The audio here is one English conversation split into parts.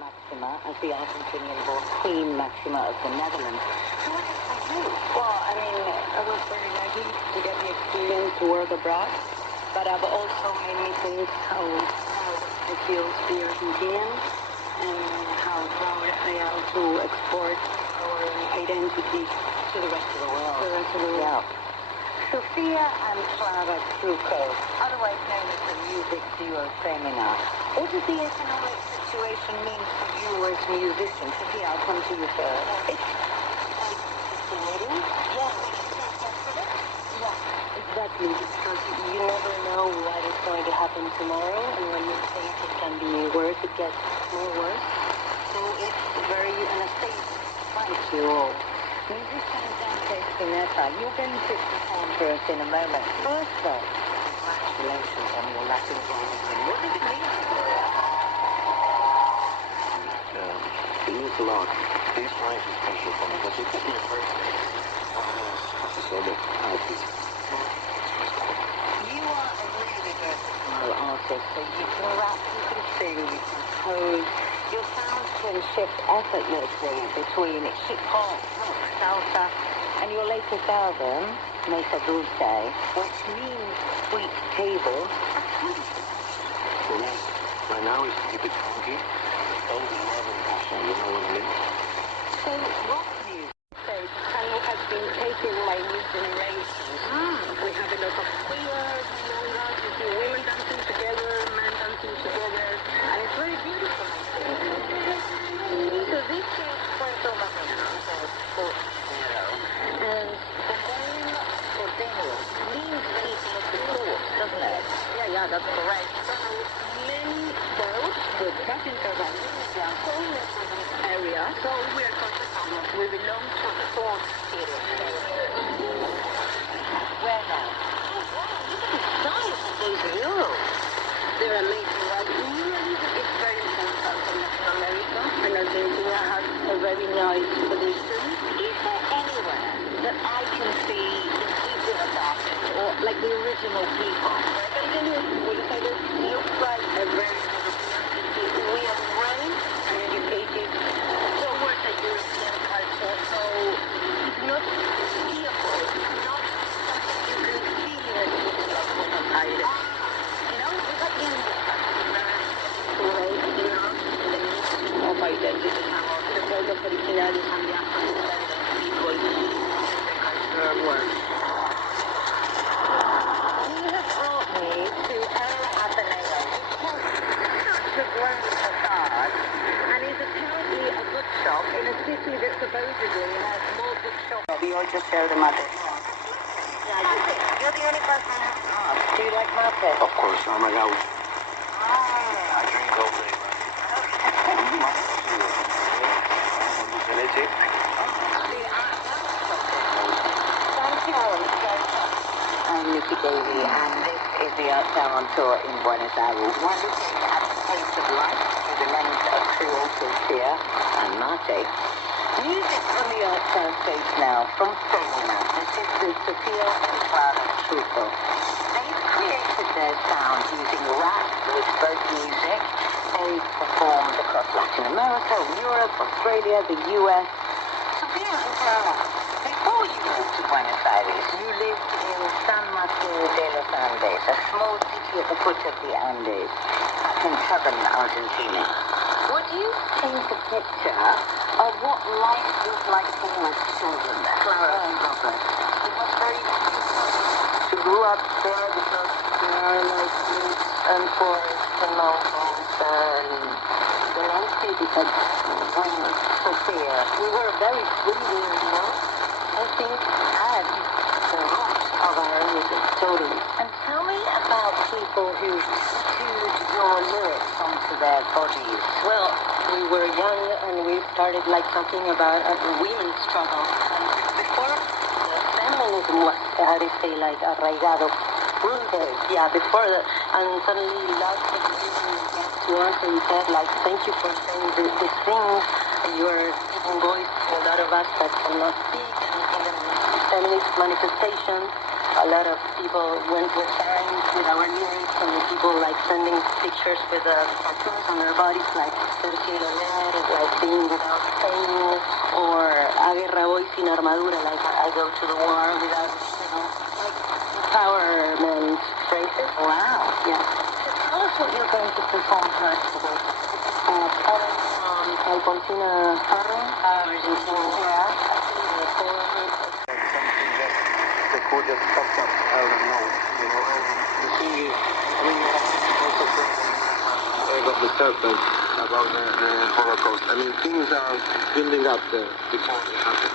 Maxima as the Argentinian-born Queen Maxima of the Netherlands. So what did they do? Well, I mean, I was very lucky to get the experience to work abroad, but I've also made me think how it feels to be Argentinian and how proud I am to export our identity to the rest of the world. Yeah. Sofia and Clara Trucco, otherwise known as the music duo Femina. What does the economic situation mean for you as a musician? Sofia, I'll come to you first. It's fascinating. Yes. Yeah, exactly. Because you never know what is going to happen tomorrow, and when you think it can be worse, it gets more worse. So it's very unsafe fight you all. Musician Dante Spinetta, you're going to perform for us in a moment. First though, congratulations on your Latin Grammy. What did it mean to you? It means a lot. This night is special for me because it's my birthday. So happy. You are a really versatile artist, so you can rap, you can sing, you can pose. Your sound can shift effortlessly between hip-hop, rock, salsa, and your latest album, Mesa Dulce, which means sweet table. For me, right now it's a bit funky. All the love and passion, you know what I mean? So rock music has been taken by new generations. We have a lot of queers, young girls, you see women dancing together, men dancing together, and it's very beautiful, I think. So this is Puerto Madero, and the name Cordero means people of the court, doesn't it? Yeah, that's correct. So many boats with passengers are living in this area, so we are Cortesans. We belong to the fourth city. Where now? Look at the size of those murals. They're amazing, right? Murals is very important in Latin America, and Argentina has a very nice tradition. Is there anywhere that I can see the people of artists, or like the original people? Buenos Aires looks like a very European city. We are raised and educated towards a European culture, so it's not fearful. It's not something you can see in a city like Buenos Aires. You know, we got in of identity, the pueblos originarios and the Afro-descendant people in the cultural world. You have brought me to El Ateneo, such a grand facade, and is apparently a bookshop in a city that supposedly has more bookshops. We all just showed them at it. You're the only person who has asked. Do you like mate? Of course, I'm a gaucho. I drink all day, right? Leche. Thank you. I'm Nikki Davey, and this is the Art Town tour in Buenos Aires. We're looking at the pace of life through the lens of creative beer and mate. Music on the Art Town stage now from Femina, the sisters Sofia and Clara Trucco. They've created their sound using rap with folk music. They've performed across Latin America, Europe, Australia, the US. Sofia and Clara, before you moved to Buenos Aires, you lived in San Martin de los Andes, a small city at the foot of the Andes, back in southern Argentina. Would you paint a picture of what life was like for you as children there? Clara and Robert. It was very beautiful. She grew up there because there are like woods and forests and mountains, and the landscape is like so fair. We were very freely, you know. I think had the roots of our music, totally. And tell me about people who tattooed your lyrics onto their bodies. Well, we were young and we started like talking about women's struggle. And before the feminism was, how do you say, like arraigado, rooted, yeah, before that, and suddenly love came to us and said like, thank you for saying these things. You are giving voice to a lot of us that cannot speak, and even feminist manifestations a lot of people went with signs with our lyrics, and people like sending pictures with tattoos on their bodies, like Tercielo Leer, like being without pain, or A guerra voy sin armadura, like I go to the war without, like empowerment phrases. Wow. Yeah. So tell us what you're going to perform first today. Poem from Alfonsina Farro, Argentina. Yeah. Something just the code just pops up out of nowhere. And the thing is, I mean, you have also Egg of the Serpent about the Holocaust. I mean, things are building up there before they happen.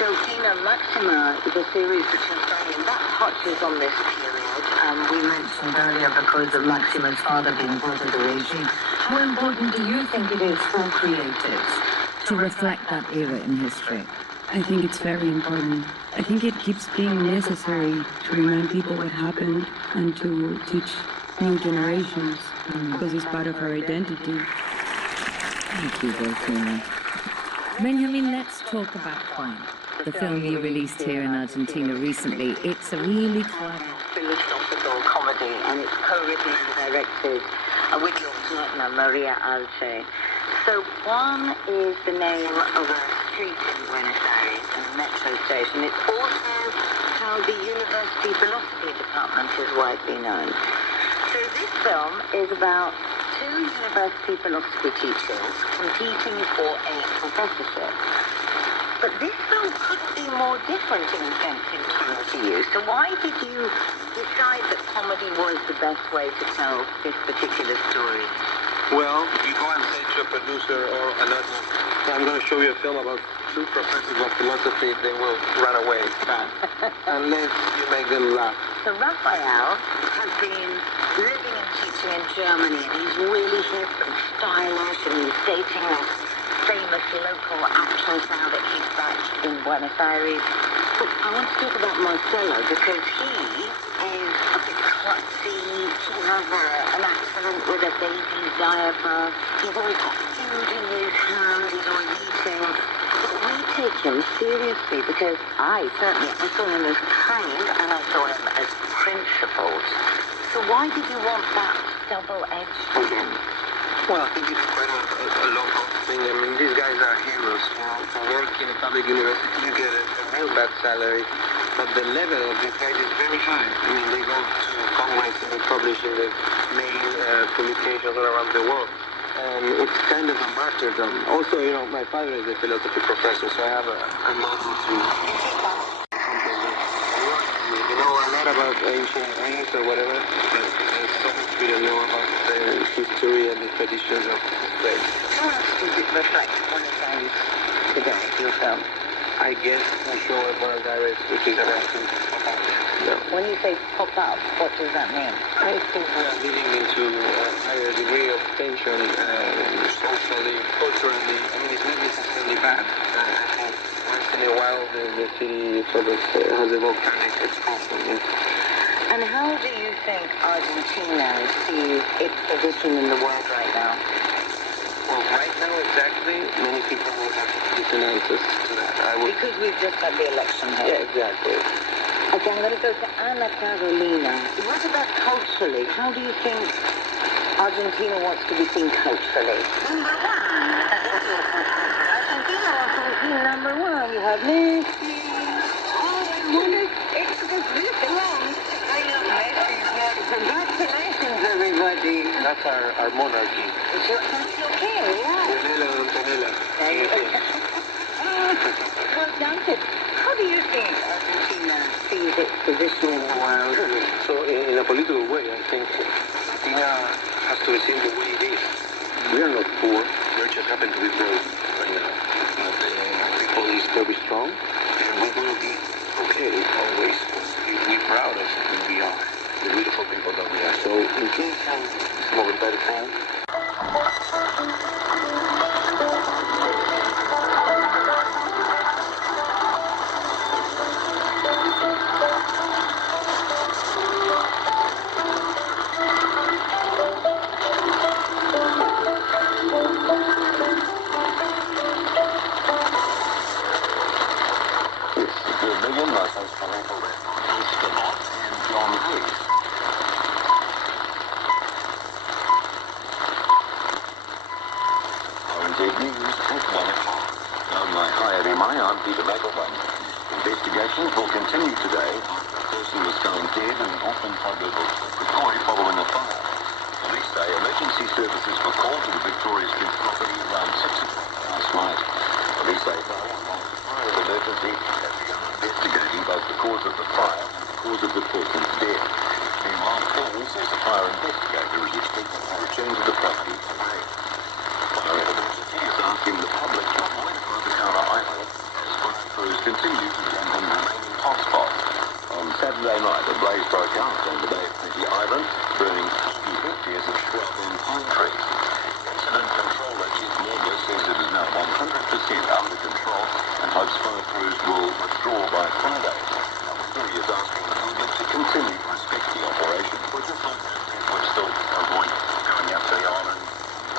So, Dina, Maxima is a series that you're studying. That touches on this period. We mentioned earlier because of Maxima's father being part of the regime. How important do you think it is for creatives to reflect that era in history? I think it's very important. I think it keeps being necessary to remind people what happened and to teach new generations because it's part of our identity. Thank you, Delphina. Benjamin, let's talk about Juan, the film you released here in Argentina recently. It's a really clever philosophical comedy, and it's co-written and directed with your partner, Maria Alce. So Juan is the name of a street in Buenos Aires and a metro station. It's also how the university philosophy department is widely known. So this film is about two university philosophy teachers competing for a professorship. But this film couldn't be more different in a sense in tone to you. So why did you decide that comedy was the best way to tell this particular story? Well, you go and say to a producer or an audience, I'm going to show you a film about two professors of philosophy, they will run away fast, unless you make them laugh. So Raphael has been living and teaching in Germany, and he's really hip and stylish, and he's dating this famous local actress now that he's back in Buenos Aires. But I want to talk about Marcelo, because he is a bit klutzy. He has an accident with a baby's diaper. He's always got food in his hand. He's always eating. But we take him seriously because I saw him as kind and I saw him as principled. So why did you want that double edge for him? Well, I think it's quite a local thing. I mean, these guys are heroes. For work in a public university, you get a real bad salary, but the level of these guys is very high. I mean, they go to Congress and they publish in the main publications all around the world. And it's kind of a martyrdom. Also, my father is a philosophy professor, so I have a model to you know a lot about ancient Greece or whatever, but there's so much we don't know about the history and the traditions of this place. How else does it reflect Buenos Aires today, your film? I guess we show a Buenos Aires which is about to pop up. No. When you say pop up, what does that mean? I think we are leading into a higher degree of tension socially, culturally. I mean, it's not necessarily bad. I think once in a while the city sort of has a volcanic explosion. Yes. And how do you think Argentina sees its position in the world right now? Well, right now exactly, many people will have different answers to that. Because we've just had the election here. Yeah, exactly. Okay, I'm going to go to Ana Carolina. What about culturally? How do you think Argentina wants to be seen culturally? Number one. Argentina wants to be seen number one. You have Messi. It's because this alone. I love Messi. Congratulations, everybody. That's our monarchy. That's your king, yeah. Antonella. Well, Dante, how do you think Argentina sees its position in the world? So, in a political way, I think Argentina has to be seen the way it is. We are not poor. We just happen to be broke right now. But people is very strong, and we're going to be okay always. We're proud of who we are, the beautiful people that we are. So, in case some of the better things. Leyendas al Flamenco. News at 1 o'clock. On my RNZI, I'm Peter McElwain. Investigations will continue today. A person was found dead in an Auckland suburb of Victoria following a fire. Police say emergency services were called to the Victoria Street property around 6 o'clock last night. Police say fire emergency as they are investigating both the cause of the fire and the cause of the person's death. Meanwhile, Paul says the fire investigator is expected to return to the property today. Fire emergency is asking the public to avoid Rotorua Island as fire crews continue to abandon remaining hotspots. On Saturday night, a blaze broke out on the Bay of Plenty Island, burning 50 hectares of shrub and pine trees. Incident controller Chief Morgan says it is now 100% under control and hopes fire crews will withdraw by Friday. He is asking the public to continue to respect the operation. We're just hoping that people would still avoid going out to the island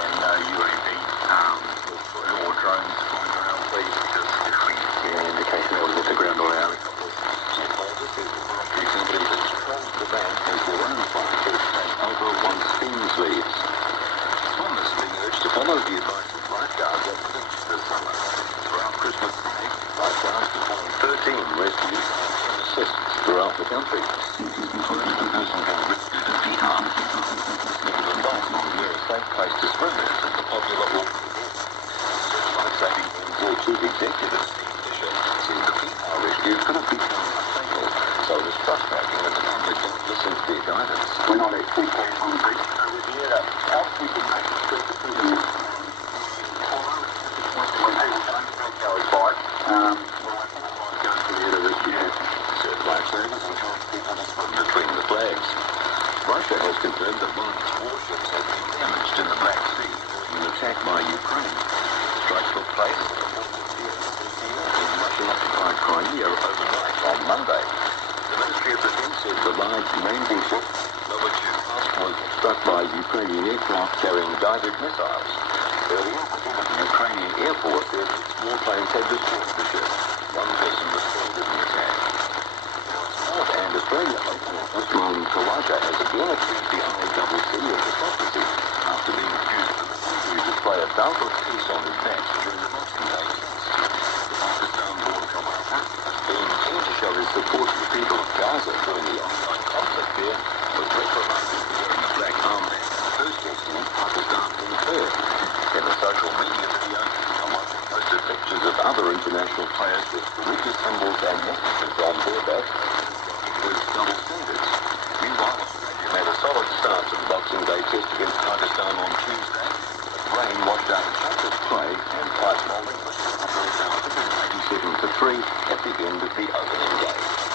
and no UAV or drones flying around, please, because if we get an indication that we'll hit the ground or helicopters. Chief Morgan says the military company that controls the van has their own fire crews take over once things leaves. Swimmers are being urged to follow the advice of lifeguards at the beach this summer. Throughout Christmas break, lifeguards performed 13 rescues and assists throughout the country. Encouraged a person can rescue the feet harm. Giving advice on where a safe place to swim is at the popular Auckland beach. Life-saving Renzel Chief Executive Steve Fisher says the feet harm rescue could have become fatal, so it is frustrating that the public don't listen to their guidance. We're not actually cash on the beach, so we're here to help people make the trip to the beach. When people don't take our advice, well, I think advice goes to the end of this year. Certified service encourage people to swim between the flags. Russia has confirmed that one of its warships has been damaged in the Black Sea during an attack by Ukraine. The strike took place at the port of in Russian-occupied Crimea overnight on Monday. The Ministry of Defense said the large landing ship, Novichok, was struck by Ukrainian aircraft carrying guided missiles. Earlier, the Ukrainian Air Force said its warplanes had destroyed the ship. One person was killed in the attack. And Australia Open Usman Khawaja has again accused the RNZI of hypocrisy after being accused of the display of doubtless peace on his match during the Boxing Day test. The Pakistan born commentator has been keen to show his support for the people of Gaza during the ongoing conflict there, was reprimanded for wearing a black armband in the first incident Pakistan incurred. In the social media video, Khawaja posted pictures of other international players with religious symbols and messages on their backs. Double standards. Meanwhile, Australia made a solid start to the Boxing Day test against Pakistan on Tuesday. Rain washed out Chapter's play and pipe bowling was 187 to 3 at the end of the opening day.